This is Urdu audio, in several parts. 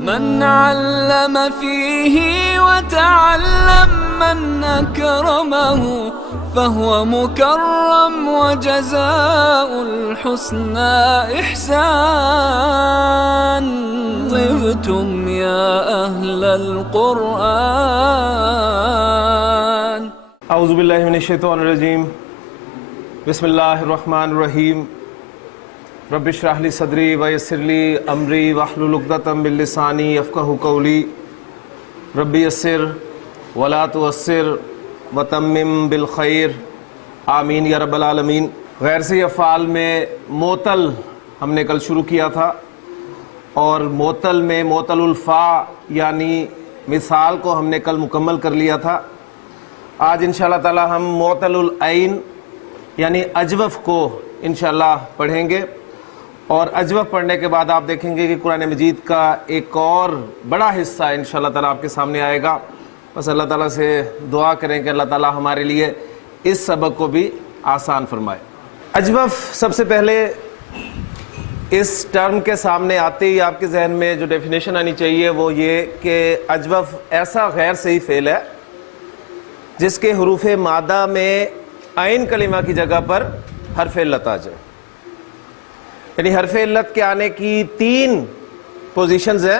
من علم فيه وتعلم من أكرمه فهو مكرم وجزاء الحسنى إحسان. طبتم يا أهل القرآن. اعوذ باللہ من الشیطان الرجیم. بسم اللہ الرحمن الرحیم. رب اشرح لی صدری ویسر لی امری واحلل عقدۃ من لسانی یفقہوا قولی. رب یسر ولا تعسر وتمم بالخیر آمین یا رب العالمین. غیر سے افعال میں معطل ہم نے کل شروع کیا تھا، اور معطل میں معطل الفا یعنی مثال کو ہم نے کل مکمل کر لیا تھا. آج انشاءاللہ تعالی ہم معطل العین یعنی اجوف کو انشاءاللہ پڑھیں گے، اور اجوف پڑھنے کے بعد آپ دیکھیں گے کہ قرآن مجید کا ایک اور بڑا حصہ انشاءاللہ تعالی آپ کے سامنے آئے گا. بس اللہ تعالیٰ سے دعا کریں کہ اللہ تعالیٰ ہمارے لیے اس سبق کو بھی آسان فرمائے. اجوف سب سے پہلے اس ٹرم کے سامنے آتے ہی آپ کے ذہن میں جو ڈیفینیشن آنی چاہیے وہ یہ کہ اجوف ایسا غیر صحیح فعل ہے جس کے حروف مادہ میں عین کلمہ کی جگہ پر حرف علت آ جائے. یعنی حرف علت کے آنے کی تین پوزیشنز ہیں.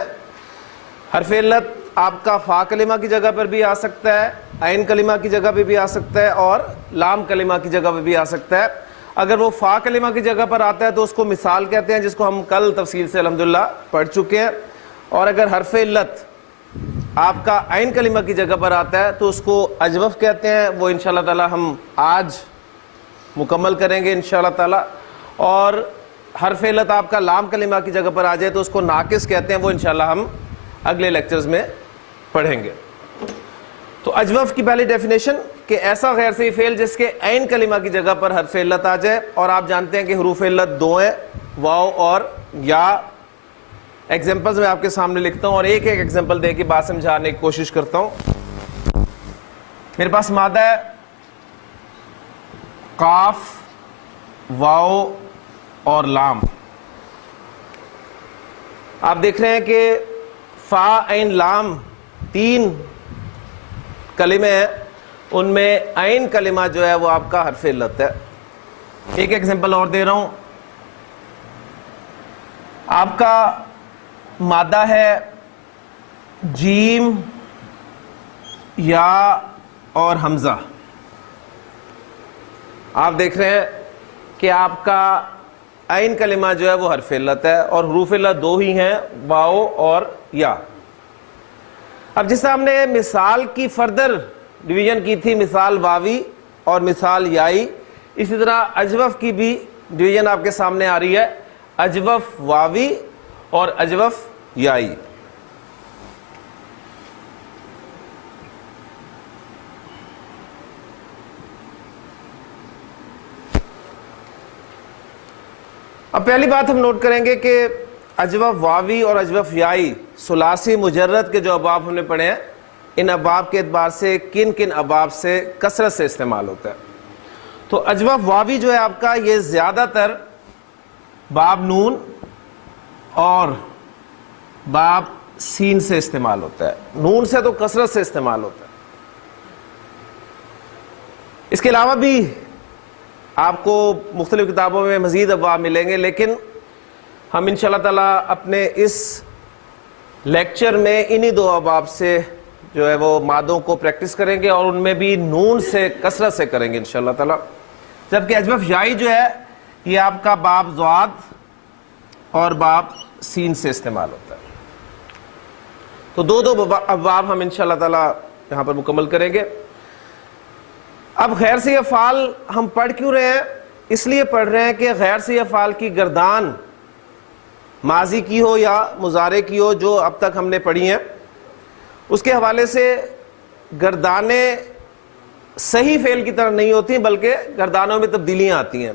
حرف علت آپ کا فا کلمہ کی جگہ پر بھی آ سکتا ہے، عین کلمہ کی جگہ پہ بھی آ سکتا ہے، اور لام کلمہ کی جگہ پہ بھی آ سکتا ہے. اگر وہ فا کلمہ کی جگہ پر آتا ہے تو اس کو مثال کہتے ہیں، جس کو ہم کل تفصیل سے الحمدللہ پڑھ چکے ہیں. اور اگر حرف علت آپ کا عین کلمہ کی جگہ پر آتا ہے تو اس کو اجوف کہتے ہیں. وہ انشاءاللہ تعالی ہم آج مکمل کریں گے انشاءاللہ تعالی. اور حرف علت آپ کا لام کلمہ کی جگہ پر آ جائے تو اس کو ناقص کہتے ہیں. وہ انشاءاللہ ہم اگلے لیکچرز میں پڑھیں گے. تو اجوف کی پہلی ڈیفینیشن کہ ایسا غیر صحیح فعل جس کے عین کلمہ کی جگہ پر حرف علت آ جائے. اور آپ جانتے ہیں کہ حروف علت دو ہیں، واو اور یا. ایگزامپلز میں آپ کے سامنے لکھتا ہوں اور ایک ایک ایگزامپل دے کے بات سمجھانے کی کوشش کرتا ہوں. میرے پاس مادہ ہے قاف، واو اور لام. آپ دیکھ رہے ہیں کہ فا عین لام تین کلمے ہیں، ان میں عین کلمہ جو ہے وہ آپ کا حرف علت ہے. ایک ایگزامپل اور دے رہا ہوں. آپ کا مادہ ہے جیم، یا اور حمزہ. آپ دیکھ رہے ہیں کہ آپ کا عین کلمہ جو ہے وہ حرف علت ہے، اور حروف علت دو ہی ہیں، واو اور یا. اب جس طرح ہم نے مثال کی فردر ڈویژن کی تھی، مثال واوی اور مثال یائی، اسی طرح اجوف کی بھی ڈویژن آپ کے سامنے آ رہی ہے، اجوف واوی اور اجوف یائی. اب پہلی بات ہم نوٹ کریں گے کہ اجوف واوی اور اجوف یائی ثلاثی مجرد کے جو ابواب ہم نے پڑھے ہیں، ان ابواب کے اعتبار سے کن کن ابواب سے کثرت سے استعمال ہوتا ہے. تو اجوف واوی جو ہے آپ کا، یہ زیادہ تر باب نون اور باب سین سے استعمال ہوتا ہے. نون سے تو کثرت سے استعمال ہوتا ہے. اس کے علاوہ بھی آپ کو مختلف کتابوں میں مزید ابواب ملیں گے، لیکن ہم انشاءاللہ تعالیٰ اپنے اس لیکچر میں انہی دو ابواب سے جو ہے وہ مادوں کو پریکٹس کریں گے، اور ان میں بھی نون سے کثرت سے کریں گے انشاءاللہ تعالیٰ. جبکہ اجوف یائی جو ہے یہ آپ کا باب ضاد اور باب سین سے استعمال ہوتا ہے. تو دو ابواب ہم انشاءاللہ تعالیٰ یہاں پر مکمل کریں گے. اب غیر صحیح افعال ہم پڑھ کیوں رہے ہیں؟ اس لیے پڑھ رہے ہیں کہ غیر صحیح افعال کی گردان ماضی کی ہو یا مضارع کی ہو، جو اب تک ہم نے پڑھی ہیں، اس کے حوالے سے گردانیں صحیح فعل کی طرح نہیں ہوتی بلکہ گردانوں میں تبدیلیاں آتی ہیں.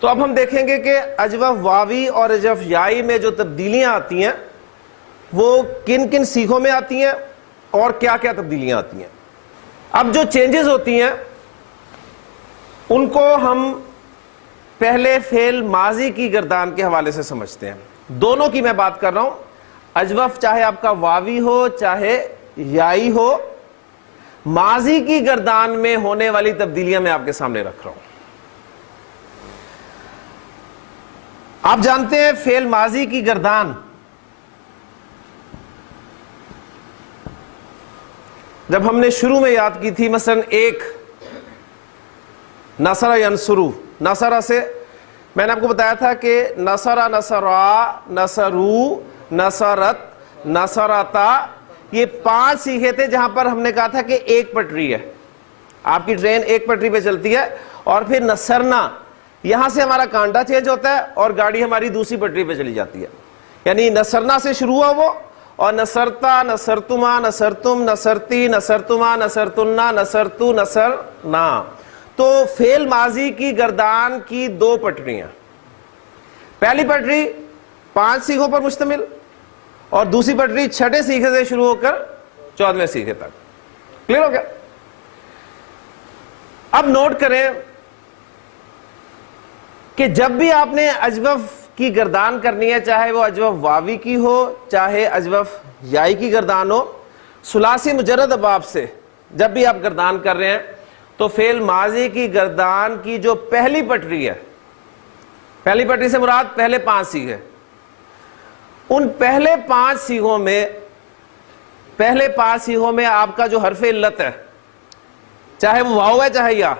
تو اب ہم دیکھیں گے کہ اجوف واوی اور اجوف یائی میں جو تبدیلیاں آتی ہیں وہ کن کن سیغوں میں آتی ہیں اور کیا کیا تبدیلیاں آتی ہیں. اب جو چینجز ہوتی ہیں ان کو ہم پہلے فعل ماضی کی گردان کے حوالے سے سمجھتے ہیں. دونوں کی میں بات کر رہا ہوں. اجوف چاہے آپ کا واوی ہو چاہے یائی ہو، ماضی کی گردان میں ہونے والی تبدیلیاں میں آپ کے سامنے رکھ رہا ہوں۔ آپ جانتے ہیں فعل ماضی کی گردان جب ہم نے شروع میں یاد کی تھی، مثلا ایک نصر ینصرو، نصرہ سے میں نے آپ کو بتایا تھا کہ نصرہ، نصرا، نصرو، نصرت، نصرتا، یہ 5 سیغے تھے جہاں پر ہم نے کہا تھا کہ ایک پٹری ہے، آپ کی ٹرین ایک پٹری پہ چلتی ہے، اور پھر نصرنا، یہاں سے ہمارا کانٹا چینج ہوتا ہے اور گاڑی ہماری دوسری پٹری پہ چلی جاتی ہے، یعنی نصرنا سے شروع ہوا وہ، اور نصرتا، نصرتما، نصرتم، نصرتی، نصرتما، نصرتنا، نصرتو، نصرنا۔ تو فعل ماضی کی گردان کی 2 پٹریاں، پہلی پٹری 5 سیغوں پر مشتمل، اور دوسری پٹری 6 سیغے سے شروع ہو کر 14ویں سیغے تک۔ کلیئر ہو گیا؟ اب نوٹ کریں کہ جب بھی آپ نے اجوف کی گردان کرنی ہے، چاہے وہ اجوف واوی کی ہو چاہے اجوف یائی کی گردان ہو، ثلاثی مجرد ابواب سے جب بھی آپ گردان کر رہے ہیں تو فعل ماضی کی گردان کی جو پہلی پٹری ہے، پہلی پٹری سے مراد پہلے 5 سیغے، ان پہلے 5 سیغوں میں آپ کا جو حرف علت ہے، چاہے وہ واو ہے چاہے یا،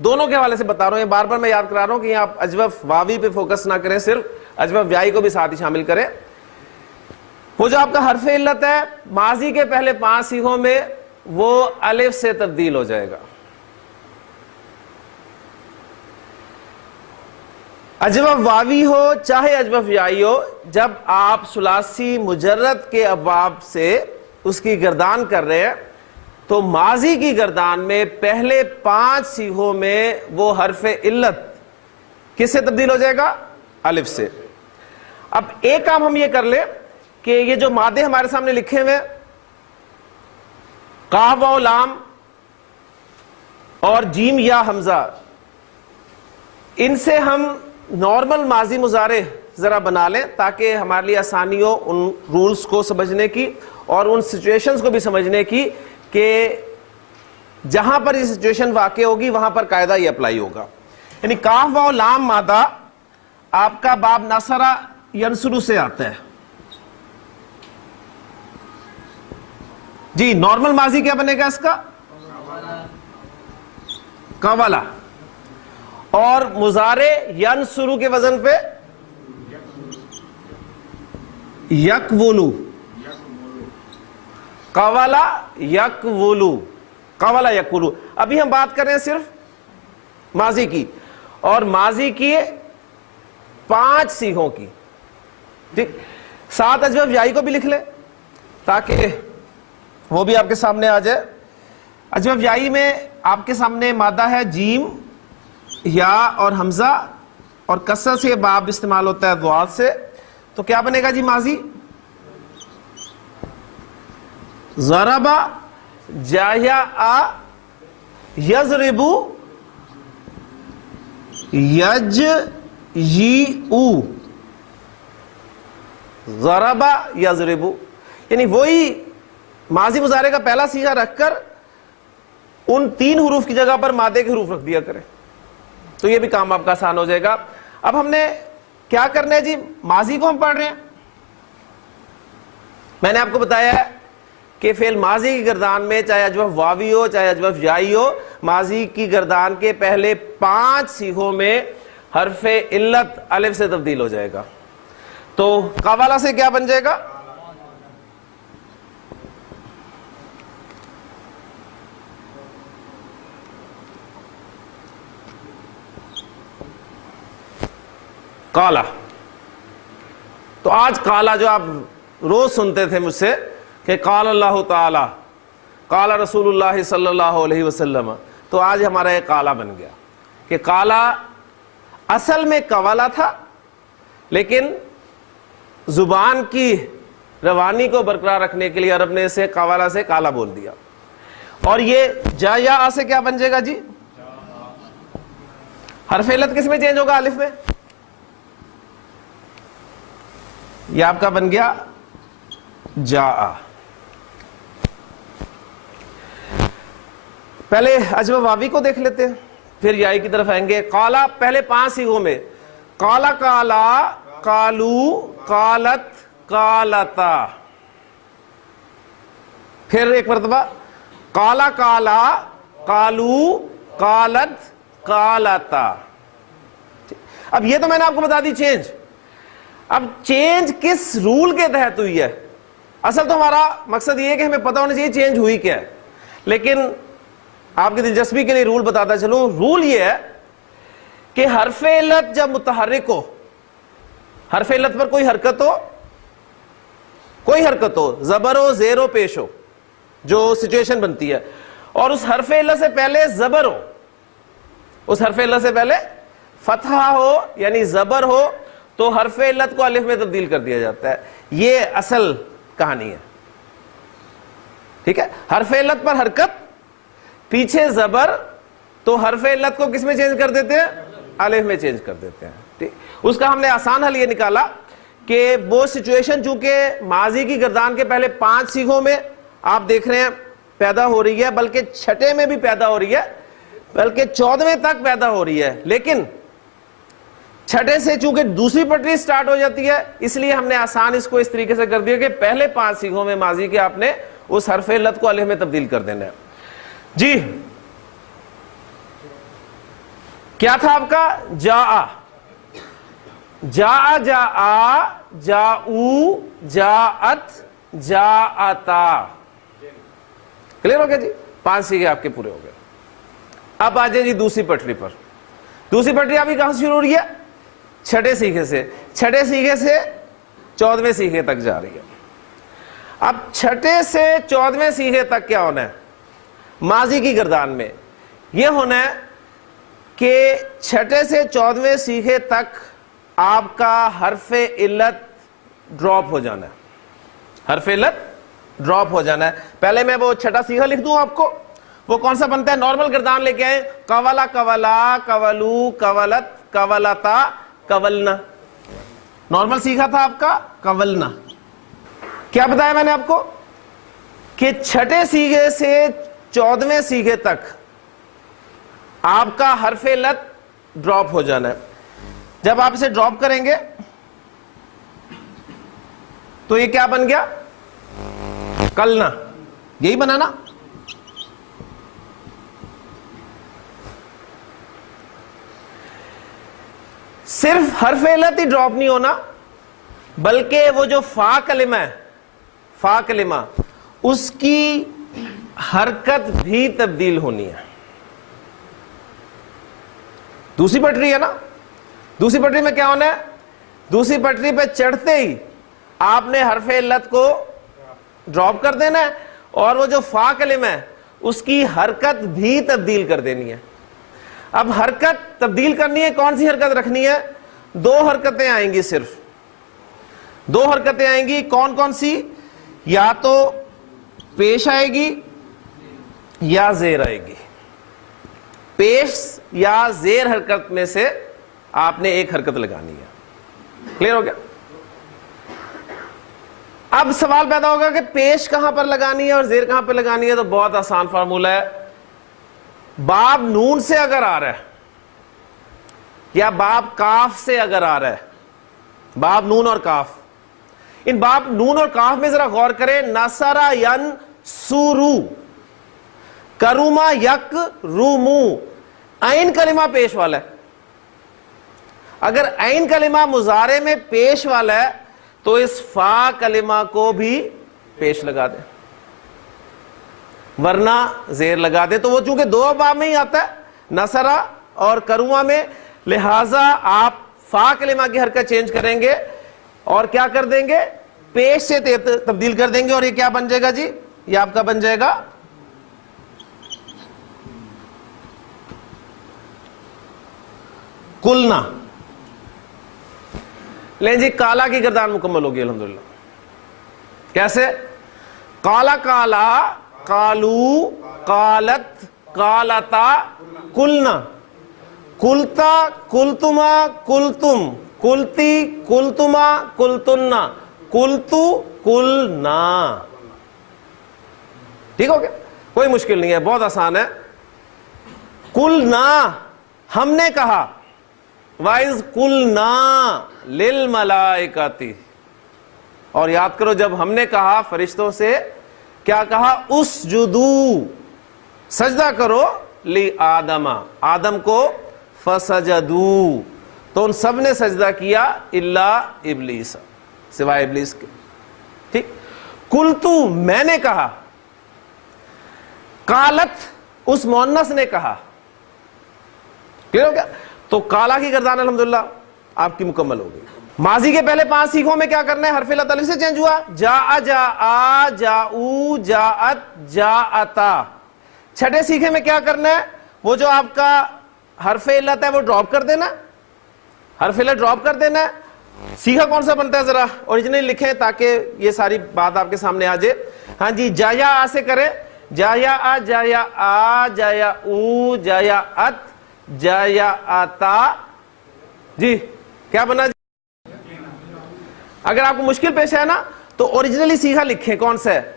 دونوں کے حوالے سے بتا رہا ہوں، بار بار میں یاد کرا رہا ہوں کہ یہاں آپ اجوف واوی پہ فوکس نہ کریں، صرف اجوف یائی کو بھی ساتھ ہی شامل کریں۔ وہ جو آپ کا حرف علت ہے ماضی کے پہلے 5 سیغوں میں، وہ الف سے تبدیل ہو جائے گا۔ اجوف واوی ہو چاہے اجوف یائی ہو، جب آپ ثلاثی مجرد کے ابواب سے اس کی گردان کر رہے ہیں تو ماضی کی گردان میں پہلے 5 سیغوں میں وہ حرف علت کس سے تبدیل ہو جائے گا؟ الف سے۔ اب ایک کام ہم یہ کر لیں کہ یہ جو مادے ہمارے سامنے لکھے ہوئے قاف واو لام اور جیم یا حمزہ، ان سے ہم نارمل ماضی مضارع ذرا بنا لیں تاکہ ہمارے لیے آسانی ہو ان رولز کو سمجھنے کی اور ان سچویشنز کو بھی سمجھنے کی کہ جہاں پر یہ سچویشن واقع ہوگی وہاں پر قاعدہ یہ اپلائی ہوگا۔ یعنی کاف واو لام مادہ آپ کا باب نصرہ ینصرو سے آتا ہے جی، نارمل ماضی کیا بنے گا اس کا؟ قوالا، اور مضارع ینصرو کے وزن پہ یکولو، قوالا یکولو، قوالا یکولو۔ ابھی ہم بات کر رہے ہیں صرف ماضی کی، اور ماضی کی 5 سیغوں کی، ٹھیک؟ ساتھ اجوف یائی کو بھی لکھ لیں تاکہ وہ بھی آپ کے سامنے آ جائے۔ اجوف یائی میں آپ کے سامنے مادہ ہے جیم، یا اور حمزہ، اور کسر سے باب استعمال ہوتا ہے ضاد سے، تو کیا بنے گا جی ماضی؟ ضربا جایا یضربو یجیئو، ضربا یضربو، یعنی وہی ماضی مضارع کا پہلا صیغہ رکھ کر ان 3 حروف کی جگہ پر مادے کے حروف رکھ دیا کریں، تو یہ بھی کام آپ کا آسان ہو جائے گا۔ اب ہم نے کیا کرنا ہے جی؟ ماضی کو ہم پڑھ رہے ہیں، میں نے آپ کو بتایا ہے کہ فعل ماضی کی گردان میں چاہے اجوف واوی ہو چاہے اجوف یائی ہو، ماضی کی گردان کے پہلے 5 سیغوں میں حرف علت الف سے تبدیل ہو جائے گا۔ تو قوالا سے کیا بن جائے گا؟ قالا۔ تو آج قالا جو آپ روز سنتے تھے مجھ سے کہ قال اللہ تعالی، قال رسول اللہ صلی اللہ علیہ وسلم، تو آج ہمارا یہ قالا بن گیا کہ قالا اصل میں قوالا تھا، لیکن زبان کی روانی کو برقرار رکھنے کے لیے عرب نے اسے قوالا سے قالا بول دیا۔ اور یہ جا یا آ سے کیا بن جائے گا جی؟ حرف علت کس میں چینج ہوگا؟ الف میں۔ یہ آپ کا بن گیا جاء. پہلے اجو واوی کو دیکھ لیتے ہیں پھر یائی کی طرف آئیں گے. قالا پہلے 5 صیغوں میں قالا قالا قالو قالت قالتا. پھر ایک مرتبہ قالا قالا قالو قالت قالتا. اب یہ تو میں نے آپ کو بتا دی چینج. اب چینج کس رول کے تحت ہوئی ہے؟ اصل تو ہمارا مقصد یہ ہے کہ ہمیں پتہ ہونا چاہیے چینج ہوئی کیا ہے, لیکن آپ کی دلچسپی کے لیے رول بتاتا چلوں. رول یہ ہے کہ حرف علت جب متحرک ہو, حرف علت پر کوئی حرکت ہو, زبر ہو زیر ہو پیش ہو, جو سچویشن بنتی ہے, اور اس حرف علت سے پہلے زبر ہو, اس حرف علت سے پہلے فتحہ ہو یعنی زبر ہو, تو حرف علت کو الف میں تبدیل کر دیا جاتا ہے. یہ اصل کہانی ہے. ٹھیک ہے, حرف علت پر حرکت, پیچھے زبر, تو حرف علت کو کس میں چینج کر دیتے ہیں؟ الف میں چینج کر دیتے ہیں. ٹھیک, اس کا ہم نے آسان حل یہ نکالا کہ وہ سچویشن چونکہ ماضی کی گردان کے پہلے 5 صیغوں میں آپ دیکھ رہے ہیں پیدا ہو رہی ہے, بلکہ چھٹے میں بھی پیدا ہو رہی ہے, بلکہ 14ویں تک پیدا ہو رہی ہے, لیکن چھٹے سے چونکہ دوسری پٹری سٹارٹ ہو جاتی ہے, اس لیے ہم نے آسان اس کو اس طریقے سے کر دیا کہ پہلے 5 صیغوں میں ماضی کے آپ نے اس حرف علت کو الف میں تبدیل کر دینا ہے. جی کیا تھا آپ کا؟ جاء, جاء جاء, جاؤ جاءت جاءتا. کلیئر ہو گیا جی؟ 5 صیغے آپ کے پورے ہو گئے. اب آ جائیں جی دوسری پٹری پر. دوسری پٹری آپ کی کہاں سے شروع ہو رہی ہے؟ چھٹے صیغے سے. چھٹے صیغے سے 14ویں صیغے تک جا رہی ہے. اب چھٹے سے 14ویں صیغے تک کیا ہونا ہے ماضی کی گردان میں؟ یہ ہونا ہے کہ چھٹے سے 14ویں صیغے تک آپ کا حرف علت ڈراپ ہو جانا ہے. حرف علت ڈراپ ہو جانا ہے. پہلے میں وہ چھٹا صیغہ لکھ دوں آپ کو, وہ کون سا بنتا ہے؟ نارمل گردان لے کے آئیں. قولا قولا قولو قولت قولتا قولنا. نارمل صیغہ تھا آپ کا قولنا. کیا بتایا میں نے آپ کو کہ چھٹے صیغے سے 14ویں صیغے تک آپ کا حرف علت ڈراپ ہو جانا ہے. جب آپ اسے ڈراپ کریں گے تو یہ کیا بن گیا؟ کلنا. یہی بنا نا. صرف حرف علت ہی ڈراپ نہیں ہونا, بلکہ وہ جو فا کلمہ ہے, فا کلمہ, اس کی حرکت بھی تبدیل ہونی ہے. دوسری پٹری ہے نا, دوسری پٹری میں کیا ہونا ہے؟ دوسری پٹری پہ چڑھتے ہی آپ نے حرف علت کو ڈراپ کر دینا ہے, اور وہ جو فا کلمہ ہے اس کی حرکت بھی تبدیل کر دینی ہے. اب حرکت تبدیل کرنی ہے, کون سی حرکت رکھنی ہے؟ 2 حرکتیں آئیں گی, صرف 2 حرکتیں آئیں گی. کون کون سی؟ یا تو پیش آئے گی یا زیر آئے گی. پیش یا زیر حرکت میں سے آپ نے ایک حرکت لگانی ہے. کلیئر ہو گیا؟ اب سوال پیدا ہوگا کہ پیش کہاں پر لگانی ہے اور زیر کہاں پہ لگانی ہے. تو بہت آسان فارمولہ ہے. باب نون سے اگر آ رہا ہے یا باب کاف سے اگر آ رہا ہے, باب نون اور کاف, ان باب نون اور کاف میں ذرا غور کریں. نصرا ینصرو, کروما یک رومو, عین کلمہ پیش والا ہے. اگر عین کلمہ مضارع میں پیش والا ہے تو اس فا کلمہ کو بھی پیش لگا دیں, ورنہ زیر لگا دیں. تو وہ چونکہ 2 باب میں ہی آتا ہے, نصرہ اور کروما میں, لہذا آپ فا کلمہ کی حرکت چینج کریں گے اور کیا کر دیں گے؟ پیش سے تبدیل کر دیں گے. اور یہ کیا بن جائے گا جی؟ یہ آپ کا بن جائے گا کلنا. لیں جی, کالا کی گردان مکمل ہوگی الحمدللہ. کیسے؟ کالا کالا قالو قالت قالتا قلنا, قلتا قلتما قلتم, قلتی قلتما قلتن, قلتو قلنا. ٹھیک ہو گیا, کوئی مشکل نہیں ہے, بہت آسان ہے. قلنا ہم نے کہا, وَإِذْ قُلْنَا لِلْمَلَائِكَةِ, اور یاد کرو جب ہم نے کہا فرشتوں سے, کیا کہا؟ اسجدو, سجدہ کرو, لِآدَمَ, آدم کو, فَسَجَدُوا, تو ان سب نے سجدہ کیا, اِلَّا ابلیس, سوائے ابلیس کے. ٹھیک. قُلْتُ میں نے کہا, قالت اس مؤنث نے کہا. کلیئر ہو گیا؟ تو کالا کی گردان الحمدللہ آپ کی مکمل ہو گئی. ماضی کے پہلے 5 سیکھوں میں کیا کرنا ہے؟ حرف علت الف سے چینج ہوا, جاء جاء, جاؤ, جاءت, جاءتا. چھٹے سیکھے میں کیا کرنا ہے؟ وہ جو آپ کا حرف علت ہے وہ ڈراپ کر دینا, حرف علت ڈراپ کر دینا ہے. سیکھا کون سا بنتا ہے ذرا اوریجنلی لکھیں تاکہ یہ ساری بات آپ کے سامنے آ جائے. ہاں جی, جا یا آ سے کریں, جا یا آ, جا یا آ, جا یا او, جا یا ات, جا یا آتا. جی کیا بنا؟ اگر آپ کو مشکل پیش ہے نا تو اوریجنلی سیکھا لکھیں کون سا ہے؟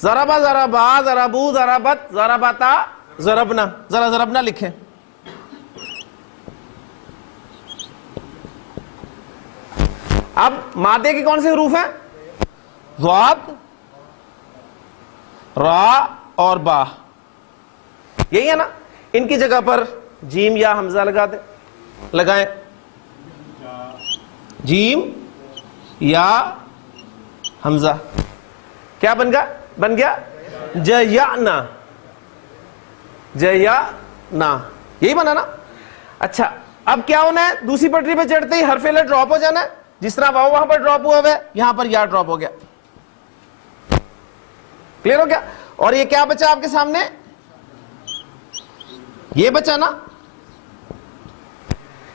ضربا, ضربا, ضربو, ضربت, ضربتا, ضربنا. ذرا ضربنا لکھیں. اب مادے کے کون سے حروف ہیں؟ ضاد, را اور با, یہی ہے نا. ان کی جگہ پر جیم یا حمزہ لگا دیں, لگائیں. جیم یا حمزہ, کیا بن گیا؟ بن گیا جیانا, جیانا, یہی بنا نا. اچھا اب کیا ہونا ہے؟ دوسری پٹری پہ چڑھتے ہی حرف علت ڈراپ ہو جانا ہے. جس طرح واؤ وہاں پر ڈراپ ہوا ہے, یہاں پر یا ڈراپ ہو گیا. کلیئر ہو گیا؟ اور یہ کیا بچا آپ کے سامنے؟ یہ بچا نا.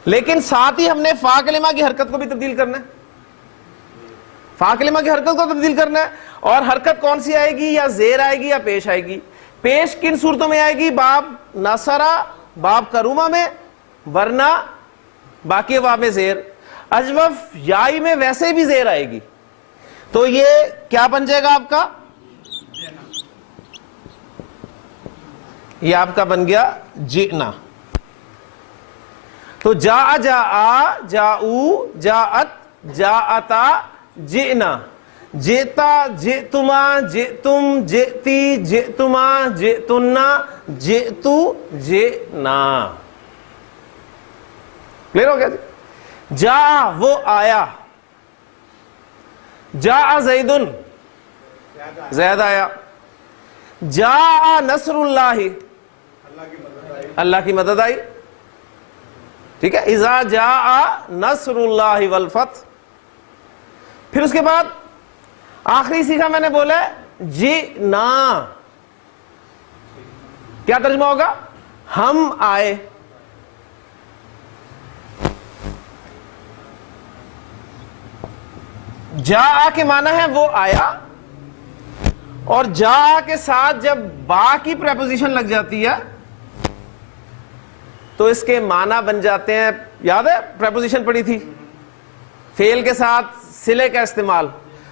لیکن ساتھ ہی ہم نے فا کلمہ کی حرکت کو بھی تبدیل کرنا ہے, فا کلمہ کی حرکت کو تبدیل کرنا ہے. اور حرکت کون سی آئے گی؟ یا زیر آئے گی یا پیش آئے گی. پیش کن صورتوں میں آئے گی؟ باب نصرہ, باب کرومہ میں, ورنہ باقی باب میں زیر. اجوف یائی میں ویسے بھی زیر آئے گی. تو یہ کیا بن جائے گا آپ کا؟ یہ آپ کا بن گیا جئنا. تو جاء جاء, جاؤ, جاءت, جاءتا, جئنا, جئتا, جئتما, جئتم, جئتی, جئتما, جئتنا, جئتو, جئنا. کلیئر ہو گیا جی؟ جاء وہ آیا, جاء زیدن, زید آیا. جاء نصر اللہ, اللہ کی مدد آئی. ٹھیک ہے, اذا جاء نصر اللہ والفتح. پھر اس کے بعد آخری سیکھا میں نے بولا جئنا, کیا ترجمہ ہوگا؟ ہم آئے. جاء کے معنی ہے وہ آیا, اور جاء کے ساتھ جب با کی پریپوزیشن لگ جاتی ہے تو اس کے معنی بن جاتے ہیں. یاد ہے پریپوزیشن پڑھی تھی, فعل کے ساتھ صلے کا استعمال.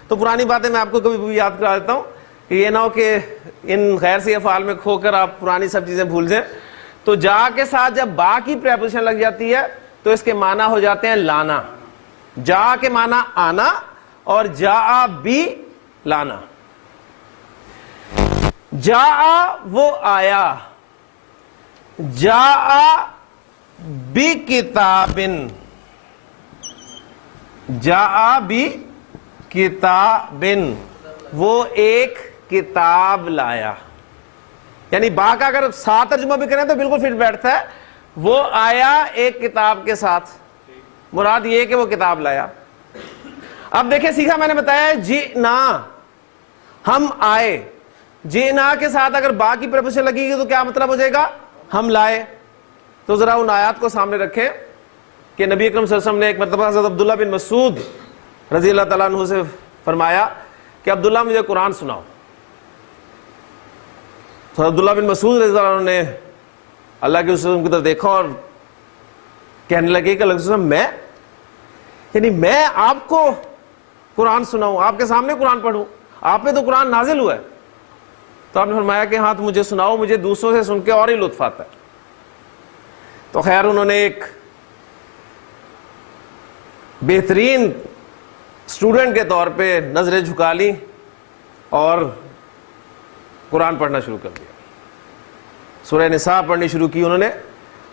تو پرانی باتیں میں آپ کو کبھی بھی یاد کرا دیتا ہوں کہ یہ نہ ہو کہ ان غیر سی افعال میں کھو کر آپ پرانی سب چیزیں بھول جائیں. تو جا کے ساتھ جب با کی پریپوزیشن لگ جاتی ہے تو اس کے معنی ہو جاتے ہیں لانا. جا کے معنی آنا اور جا بھی لانا. جا وہ آیا, جا بی کتابن, جا بی کتابن, وہ ایک کتاب لایا. یعنی با کا اگر ساتھ ترجمہ بھی کریں تو بالکل فٹ بیٹھتا ہے. وہ آیا ایک کتاب کے ساتھ, مراد یہ کہ وہ کتاب لایا. اب دیکھیں سیکھا میں نے بتایا جئنا, ہم آئے. جئنا کے ساتھ اگر با کی پریپوزیشن لگے گی تو کیا مطلب ہو جائے گا؟ ہم لائے. تو ذرا ان آیات کو سامنے رکھیں کہ نبی اکرم صلی اللہ علیہ وسلم نے ایک مرتبہ حضرت عبداللہ بن مسعود رضی اللہ تعالیٰ عنہ سے فرمایا کہ عبداللہ مجھے قرآن سناؤ. تو عبداللہ بن مسعود رضی اللہ عنہ نے اللہ کے رسول کی طرف دیکھا اور کہنے لگے کہ اللہ کے رسول میں یعنی میں آپ کو قرآن سناؤں، آپ کے سامنے قرآن پڑھوں، آپ پہ تو قرآن نازل ہوا ہے؟ تو آپ نے فرمایا کہ ہاں تو مجھے سناؤ، مجھے دوسروں سے سن کے اور ہی لطف آتا ہے۔ تو خیر انہوں نے ایک بہترین اسٹوڈنٹ کے طور پہ نظریں جھکا لی اور قرآن پڑھنا شروع کر دیا۔ سورہ نساء پڑھنی شروع کی انہوں نے،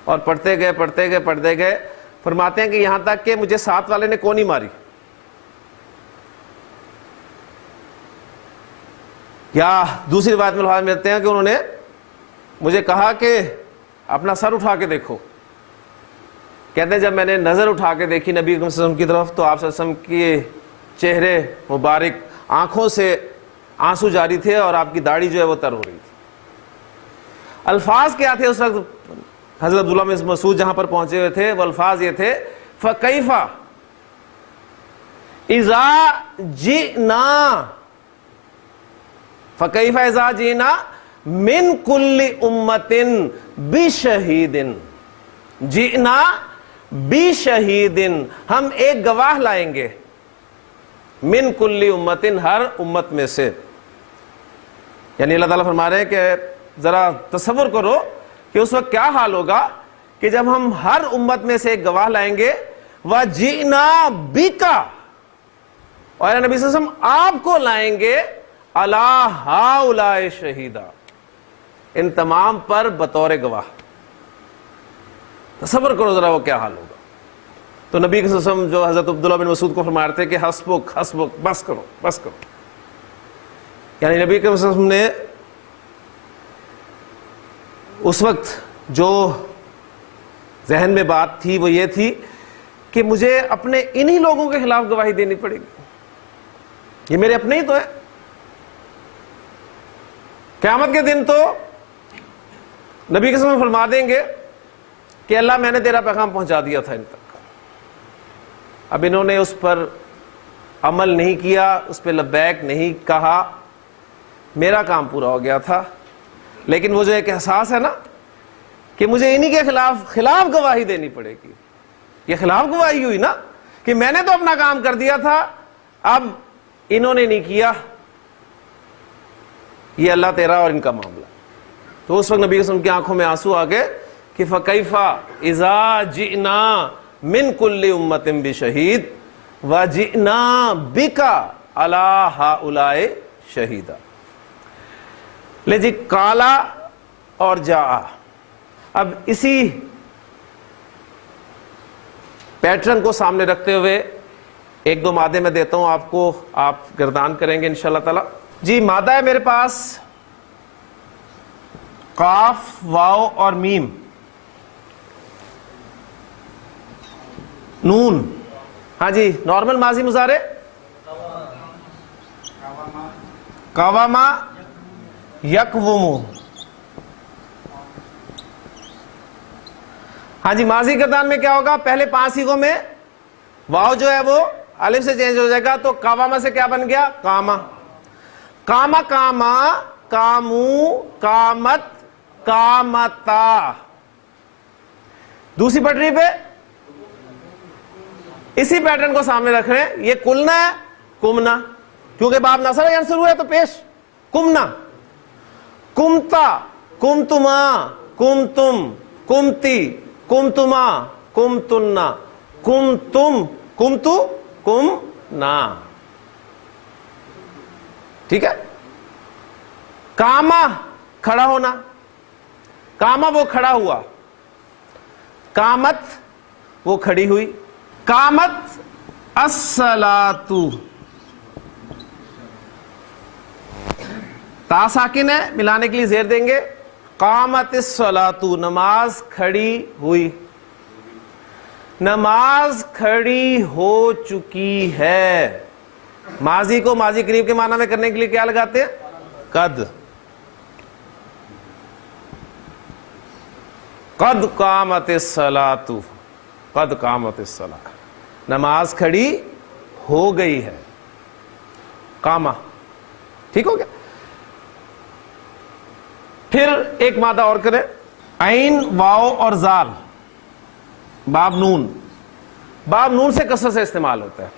اور پڑھتے گئے، فرماتے ہیں کہ یہاں تک کہ مجھے ساتھ والے نے کونی ماری، یا دوسری بات میں الفاظ ملتے ہیں کہ انہوں نے مجھے کہا کہ اپنا سر اٹھا کے دیکھو۔ کہتے ہیں جب میں نے نظر اٹھا کے دیکھی نبی اکرم صلی اللہ علیہ وسلم کی طرف تو آپ صلی اللہ علیہ وسلم کے چہرے مبارک آنکھوں سے آنسو جاری تھے اور آپ کی داڑھی جو ہے وہ تر ہو رہی تھی۔ الفاظ کیا تھے اس وقت حضرت عبداللہ بن مسعود جہاں پر پہنچے ہوئے تھے؟ وہ الفاظ یہ تھے فَكَيْفَ إِذَا جِئْنَا فَكَيْفَ إِذَا جِئْنَا مِن كُلِّ أُمَّةٍ بِشَهِيدٍ جِئْنَا بِشَهِيدٍ، ہم ایک گواہ لائیں گے، من کل امتن، ہر امت میں سے۔ یعنی اللہ تعالیٰ فرما رہے ہیں کہ ذرا تصور کرو کہ اس وقت کیا حال ہوگا کہ جب ہم ہر امت میں سے ایک گواہ لائیں گے، وَجِئْنَا بِكَ، اور نبی صلی اللہ علیہ وسلم آپ کو لائیں گے، عَلَىٰ هَٰؤُلَاءِ شَهِيدًا، ان تمام پر بطور گواہ۔ تصور کرو ذرا وہ کیا حال ہوگا۔ تو نبی صلی اللہ علیہ وسلم جو حضرت عبداللہ بن مسعود کو فرما رہے تھے کہ حسبک حسبک، بس کرو بس کرو۔ یعنی نبی صلی اللہ علیہ وسلم نے اس وقت جو ذہن میں بات تھی وہ یہ تھی کہ مجھے اپنے انہی لوگوں کے خلاف گواہی دینی پڑے گی، یہ میرے اپنے ہی تو ہے۔ قیامت کے دن تو نبی کے سامنے فرما دیں گے کہ اللہ میں نے تیرا پیغام پہنچا دیا تھا ان تک، اب انہوں نے اس پر عمل نہیں کیا، اس پہ لبیک نہیں کہا، میرا کام پورا ہو گیا تھا۔ لیکن وہ جو ایک احساس ہے نا کہ مجھے انہی کے خلاف گواہی دینی پڑے گی، یہ خلاف گواہی ہوئی نا کہ میں نے تو اپنا کام کر دیا تھا، اب انہوں نے نہیں کیا، یہ اللہ تیرا اور ان کا معاملہ۔ تو اس وقت نبی صلی اللہ علیہ وسلم کی آنکھوں میں آنسو آ گئے کہ فَكَيْفَ إِذَا جِئْنَا مِن كُلِّ أُمَّةٍ بِشَهِيدٍ وَجِئْنَا بِكَ عَلَىٰ هَٰؤُلَاءِ شَهِيدًا۔ لے جی کالا اور جا، اب اسی پیٹرن کو سامنے رکھتے ہوئے ایک دو مادے میں دیتا ہوں آپ کو، آپ گردان کریں گے انشاءاللہ تعالی۔ جی مادہ ہے میرے پاس قاف، واو اور میم، نون، ہاں جی نارمل ماضی مضارع، قواما یقومو، ہاں جی ماضی گردان میں کیا ہوگا؟ پہلے 5 صیغوں میں واو جو ہے وہ الف سے چینج ہو جائے گا، تو قواما سے کیا بن گیا؟ قاما، قاما قاما، قامو، قامت، قامتا۔ دوسری پٹری پہ اسی پیٹرن کو سامنے رکھ رہے ہیں، یہ کلنا ہے، کمنا، کیونکہ باب نصر ینصر ہوا ہے تو پیش کمنا، کمتا، کمتما، کمتم، کمتی، کمتما، کمتنا، کمتم، کمتو، کمنا، ٹھیک ہے۔ کاما کھڑا ہونا، کاما وہ کھڑا ہوا، کامت وہ کھڑی ہوئی، قامت الصلاۃ، تا ساکن ہے ملانے کے لیے زیر دیں گے، قامت الصلاۃ، نماز کھڑی ہوئی، نماز کھڑی ہو چکی ہے۔ ماضی کو ماضی قریب کے معنی میں کرنے کے لیے کیا لگاتے ہیں؟ قد، قد قامت الصلاۃ، قد قامت الصلاۃ، نماز کھڑی ہو گئی ہے، قاما، ٹھیک ہو گیا۔ پھر ایک مادہ اور کریں، عین، واو اور زال، باب نون، باب نون سے کثرت سے استعمال ہوتا ہے۔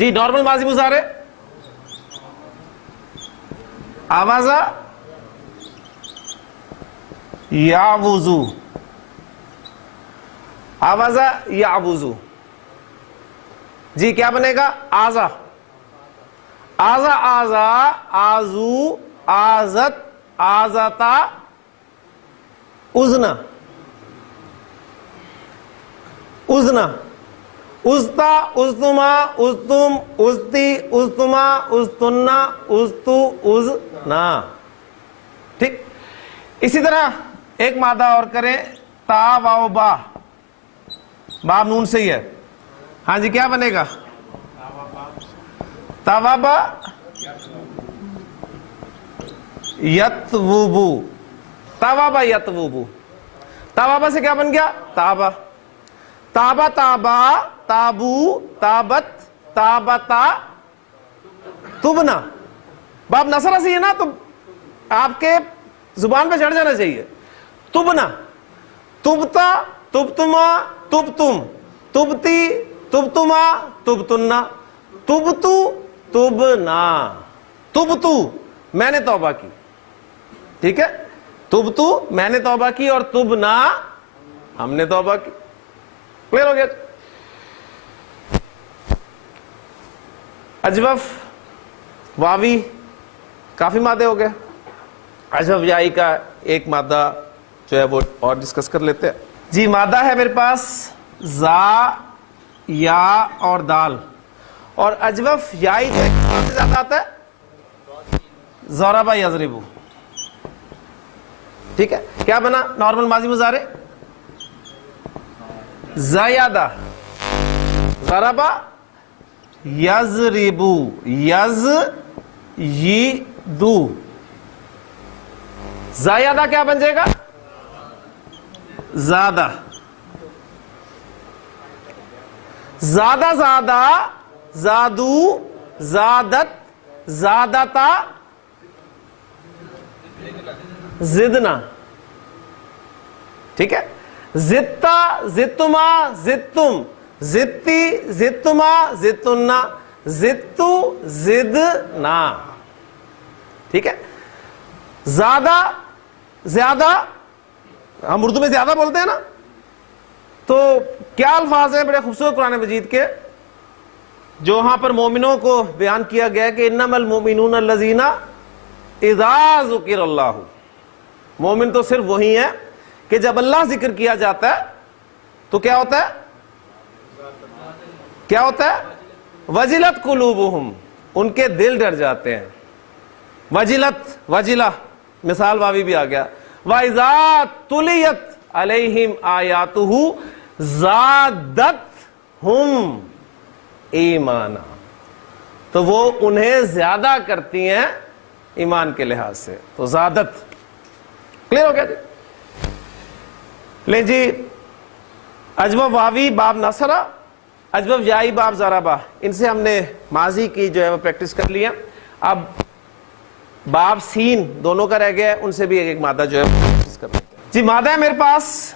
جی نارمل ماضی مضارع آوازہ یعوذو، آوازہ یعوذو، جی کیا بنے گا؟ آزا، آزا آزا، آزو، آزت، آزتا، اذنا، اذنا، ازتا، ازتما، ازتم، ازتی، ازتما، ازتنا، ازتو، ازنا. ٹھیک. اسی طرح ایک مادہ اور کریں، تا واو با، باب نون سے ہی ہے. ہاں جی کیا بنے گا؟ توابا یتوبو، توابا یتوبو. توابا سے کیا بن گیا؟ تابا. تابا تابا، تابو، تابت، تابتا، تبنا. باب نصرہ سے ہے نا، تو آپ کے زبان پہ چڑھ جانا چاہیے. تبنا، تبتا، تبتما، تبتم، تبتی، تبتما، تبتنا، تبتو، تبنا. تبتو میں نے توبہ کی، ٹھیک ہے. تبتو میں نے توبہ کی، اور تبنا ہم نے توبہ کی. کلیئر ہو گیا؟ اجوف واوی کافی مادے ہو گئے. اجوف یائی کا ایک مادہ جو ہے وہ اور ڈسکس کر لیتے ہیں. جی مادہ ہے میرے پاس زا، یا اور دال. اور اجوف یائی جو کہاں سے زیادہ آتا ہے؟ ضربا یضربو. ٹھیک ہے. کیا بنا نارمل ماضی مضارع؟ زیادہ، ضربا یضربو، یزیدو. زیادہ کیا بن جائے گا؟ زیادہ. زیادہ زیادہ، زادو، زادت، زادتا، زدنا. ٹھیک ہے. زدتا، زدتما، زدتم، زدتی، زدتما، زدتنا، زدتو، زدنا. ٹھیک ہے. زیادہ، زیادہ ہم اردو میں زیادہ بولتے ہیں نا، تو کیا الفاظ ہیں بڑے خوبصورت قرآن مجید کے جو وہاں پر مومنوں کو بیان کیا گیا کہ انما المؤمنون الذین اذا ذکر اللہ. مومن تو صرف وہی ہے کہ جب اللہ ذکر کیا جاتا ہے تو کیا ہوتا ہے؟ کیا ہوتا ہے؟ وجلت قلوبہم، ان کے دل ڈر جاتے ہیں. وجلت، وجلہ مثال واوی بھی آ گیا. وَإِذَا تُلِيَتْ عَلَيْهِمْ آيَاتُهُ زَادَتْهُمْ ایمانا. تو وہ انہیں زیادہ کرتی ہیں ایمان کے لحاظ سے. تو زادت. کلیئر ہو گیا جی؟ لیں جی اجوف واوی باب نصرہ، اجوف یائی باب ضربہ، ان سے ہم نے ماضی کی جو ہے وہ پریکٹس کر لیا. اب باب سین دونوں کا رہ گیا ہے، ان سے بھی ایک ایک مادہ جو ہے پریکٹس کر لیتے ہیں. جی مادہ ہے میرے پاس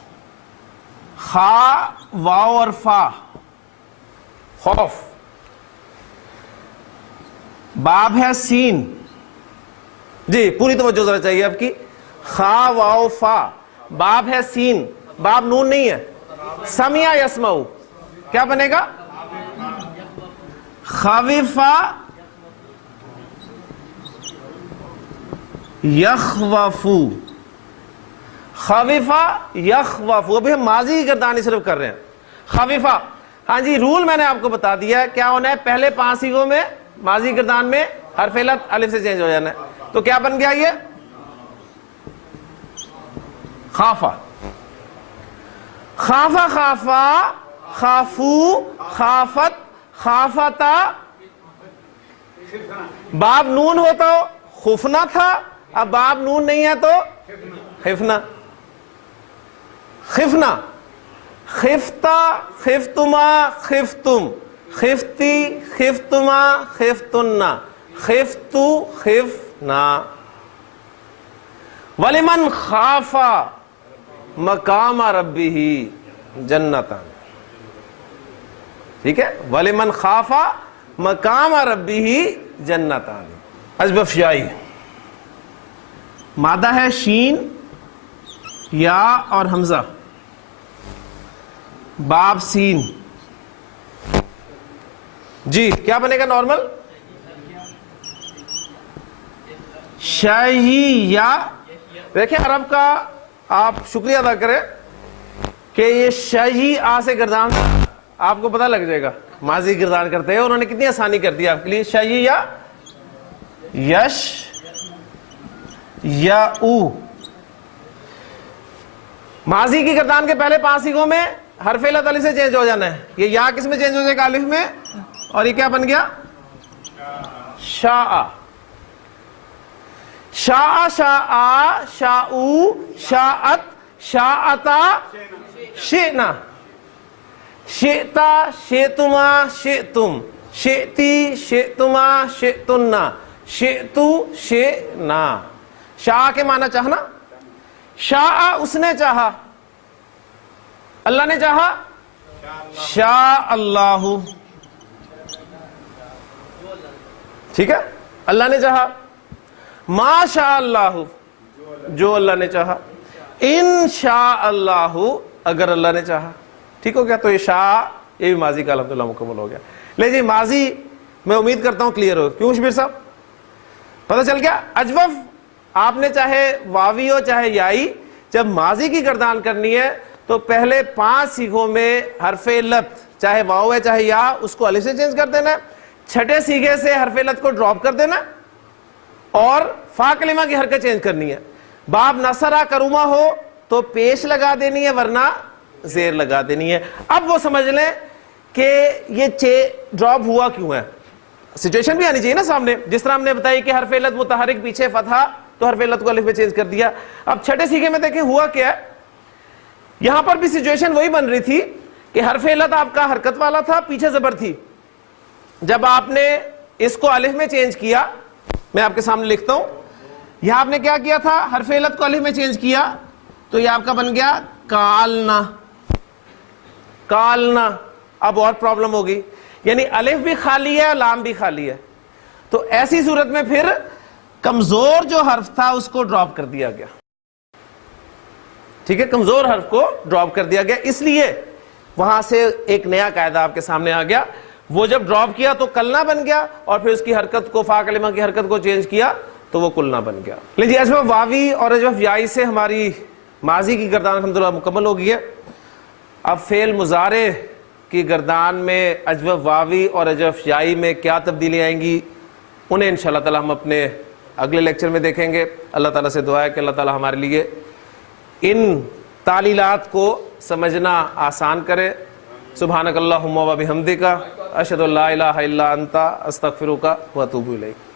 خا، واو اور فا. خوف. باب ہے سین. جی پوری توجہ ذرا چاہیے آپ کی. خا، واو، فا. باب ہے سین، باب نون نہیں ہے. سمع یسمعو کیا بنے گا؟ خوفا یخوفو. خوفا یخوفو. ابھی ہم ماضی کی گردانی صرف کر رہے ہیں. خوفا. ہاں جی رول میں نے آپ کو بتا دیا ہے کیا ہونا ہے. پہلے 5 صیغوں میں ماضی گردان میں حرف علت الف سے چینج ہو جانا ہے. تو کیا بن گیا یہ؟ خافا. خافا، خافا، خافو، خافت، خافتا. باب نون ہو تو خفنا تھا، اب باب نون نہیں ہے تو خفنا. خفنا. خفتا، خفتما، خفتم، خفتی، خفتما، خفتنا، خفتو، خفنا. وَلِمَنْ خَافَ مَقَامَ رَبِّهِ جَنَّتَانِ. ٹھیک ہے. وَلِمَنْ خَافَ مقام ربہ جنتان. ازبف یائی مادہ ہے شین یا اور حمزہ باب سین. جی کیا بنے گا نارمل؟ شاہی یا. دیکھیں عرب کا آپ شکریہ ادا کریں کہ یہ شاہی آ سے گردان آپ کو پتہ لگ جائے گا ماضی گردان کرتے ہیں. انہوں نے کتنی آسانی کر دی آپ کے لیے. شاہی یا یش یا او. ماضی کی گردان کے پہلے 5 سیغوں میں حرف علت الف سے چینج ہو جانا ہے. یہ یا کس میں چینج ہو جائے گا؟ الف میں. اور یہ کیا بن گیا؟ شاء. شاء شاء شاءو شاءت شاءتا شئنا شئتا شئتما شئتم شئتی شئتما شئتنا شئتو شئنا. شاء کے معنی چاہنا. شاء اس نے چاہا. اللہ نے چاہا. شاء اللہ. ٹھیک ہے. اللہ نے چاہا. ما شاء اللہ جو اللہ نے چاہا. ان شاء اللہ اگر اللہ نے چاہا. ٹھیک ہو گیا. تو یہ شاء یہ بھی ماضی کا الحمدللہ مکمل ہو گیا. لے جی ماضی میں امید کرتا ہوں کلیئر ہو. کیوں شبیر صاحب پتہ چل گیا؟ اجوف آپ نے چاہے واوی ہو چاہے یائی جب ماضی کی گردان کرنی ہے تو پہلے 5 سیغوں میں حرف علت چاہے واو ہے چاہے یا اس کو الف سے چینج کر دینا. 6ٹھے سیغے سے حرف علت کو ڈراپ کر دینا اور فا کلمہ کی حرکت چینج کرنی ہے. باب نصرہ کرومہ ہو تو پیش لگا دینی ہے ورنہ زیر لگا دینی ہے. اب وہ سمجھ لیں کہ یہ ڈراپ ہوا کیوں ہے. سچویشن بھی آنی چاہیے نا سامنے. جس طرح ہم نے بتائی کہ حرف علت متحرک پیچھے فتحہ تو حرف علت کو الف میں چینج کر دیا. اب 6ٹھے سیغے میں دیکھیں ہوا کیا ہے. یہاں پر بھی سچویشن وہی بن رہی تھی کہ حرف علت آپ کا حرکت والا تھا پیچھے زبر تھی. جب آپ نے اس کو الف میں چینج کیا میں آپ کے سامنے لکھتا ہوں. یہاں آپ نے کیا کیا تھا؟ حرف علت کو الف میں چینج کیا تو یہ آپ کا بن گیا کالنا. کالنا. اب اور پرابلم ہوگی یعنی الف بھی خالی ہے لام بھی خالی ہے. تو ایسی صورت میں پھر کمزور جو حرف تھا اس کو ڈراپ کر دیا گیا. ٹھیک ہے. کمزور حرف کو ڈراپ کر دیا گیا. اس لیے وہاں سے ایک نیا قاعدہ آپ کے سامنے آ گیا. وہ جب ڈراپ کیا تو کلنا بن گیا اور پھر اس کی حرکت کو فا کلمہ کی حرکت کو چینج کیا تو وہ کلنا بن گیا. لیجیے اجوف واوی اور اجوف یائی سے ہماری ماضی کی گردان الحمدللہ مکمل ہو گئی ہے. اب فعل مضارع کی گردان میں اجوف واوی اور اجوف یائی میں کیا تبدیلی آئیں گی انہیں انشاءاللہ تعالی ہم اپنے اگلے لیکچر میں دیکھیں گے. اللہ تعالیٰ سے دعا ہے کہ اللہ تعالیٰ ہمارے لیے ان تعلیلات کو سمجھنا آسان کرے. سبحانک اللہم و بحمدک اشہد ان لا الہ الا انت استغفرک و اتوب الیک.